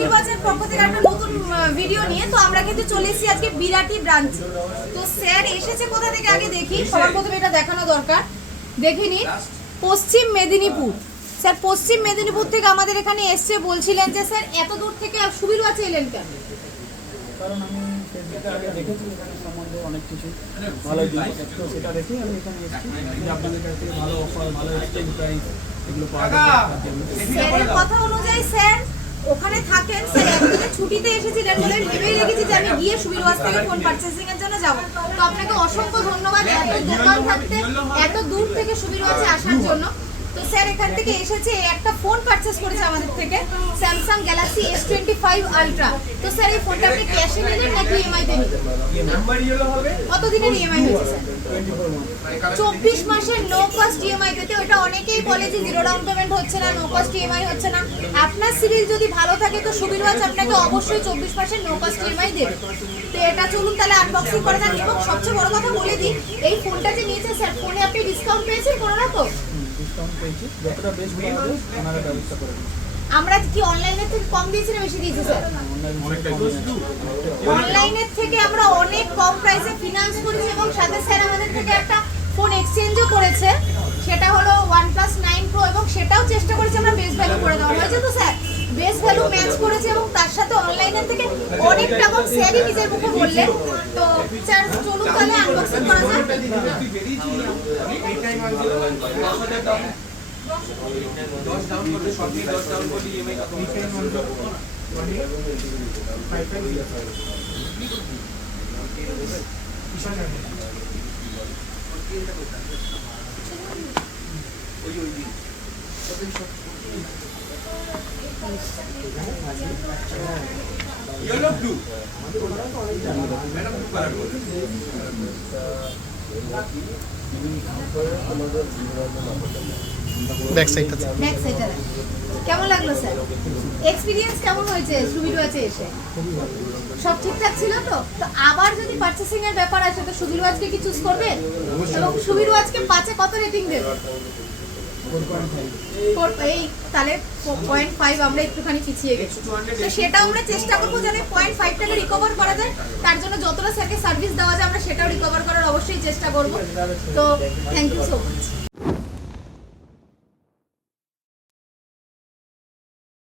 সুবীর ওয়াচের পক্ষ থেকে একটা নতুন ভিডিও নিয়ে। তো আমরা কিন্তু চলে এসেছি আজকে বিরাটি ব্রাঞ্চ। তো স্যার এসেছে কোথা থেকে আগে দেখি, সবার প্রথমে এটা দেখানো দরকার, দেখিনি। পশ্চিম মেদিনীপুর। স্যার পশ্চিম মেদিনীপুর থেকে আমাদের এখানে এসছে, বলছিলেন যে স্যার এত দূর থেকে সুবীর ওয়াচে এলেন কেন? কারণ আমি ফেসবুকে আগে দেখেছি এখানে সম্বন্ধে অনেক কিছু ভালো জিনিস, তো সেটা দেখেই আমি এখানে এসেছি যে আপনাদের কাছ থেকে ভালো অফার, ভালো এক্সচেঞ্জ প্রাইস এগুলো পাওয়া যায়। স্যারের কথা অনুযায়ী স্যার ওখানে থাকেন, স্যার একদিনে ছুটিতে এসেছিলেন বলে ভেবেই রেখেছি যে আমি গিয়ে সুবীর ওয়াচ থেকে ফোন পারচেসিং এর জন্য যাব। তো আপনাকে অসংখ্য ধন্যবাদ এত দোকান থাকতে এত দূর থেকে সুবীর ওয়াচে আসার জন্য। তো স্যার এখান থেকে এসেছে, একটা ফোন পারচেস করেছে আমাদের থেকে, স্যামসাং গ্যালাক্সি S25 আলট্রা। তো স্যার এই ফোনটা আপনি ক্যাশে নিলেন নাকি ইএমআই তে নিলেন? কতদিনের ইএমআই হয়েছে স্যার? 24 মাসের নো কস্ট ইএমআই পেতে। ওটা অনেকেই বলে যে জিরো ডাউন পেমেন্ট হচ্ছে না, নো কস্ট ইএমআই হচ্ছে না। আপনার সিরিজ যদি ভালো থাকে তো সুবীর ওয়াচ আপনাকে অবশ্যই 24 মাসের নো কস্ট ইএমআই দেবে। তো এটা চলুন তাহলে আনবক্সিং করে দেন। এবং সবচেয়ে বড় কথা বলে দিই, এই ফোনটা যে নিয়েছে স্যার, ফোনে আপনি ডিসকাউন্ট পেয়েছেন কোনো না? তো ডিসকাউন্ট পেয়েছি, যতটা বেস্ট পাওয়া যায় ওনারা ব্যবস্থা করে দিন। আমরা কি অনলাইনের থেকে কম দিয়েছি না বেশি দিয়েছি স্যার? অনলাইনের থেকে আমরা অনেক কম প্রাইসে ফিনান্স করেছি এবং সাথে স্যার আমাদের থেকে একটা ফোন এক্সচেঞ্জও করেছে, সেটা হলো OnePlus 9 Pro, এবং সেটাও চেষ্টা করেছি আমরা বেস্ট ভ্যালু করে দেওয়া হয়েছে। তো স্যার বেস্ট ভ্যালু ম্যাচ করেছে এবং তার সাথে অনলাইনের থেকে অনেকটা কম, স্যারই নিজের মুখে বললেন। তো স্যার চলুন তাহলে আনবক্সিং করা যাক। ব্যাক সাইডটা কেমন লাগলো স্যার? এক্সপিরিয়েন্স কেমন হয়েছে সুবীর ওয়াচে এসে? সব ঠিকঠাক ছিল তো? তো আবার যদি পারচেসিং এর ব্যাপার আসে তো সুবীর ওয়াচকে কি চুজ করবেন? এবং সুবীর ওয়াচকে 5 এ কত রেটিং দেবেন? 4 এই তাহলে 0.5 আমরা একটুখানি পিছিয়ে গেছি। তো সেটা আমরা চেষ্টা করবো যেন 0.5টাকে রিকভার করা যায়। তার জন্য যতটা স্যারকে সার্ভিস দেওয়া যায় আমরা সেটাও রিকভার করার অবশ্যই চেষ্টা করব। তো থ্যাংক ইউ সো মাচ।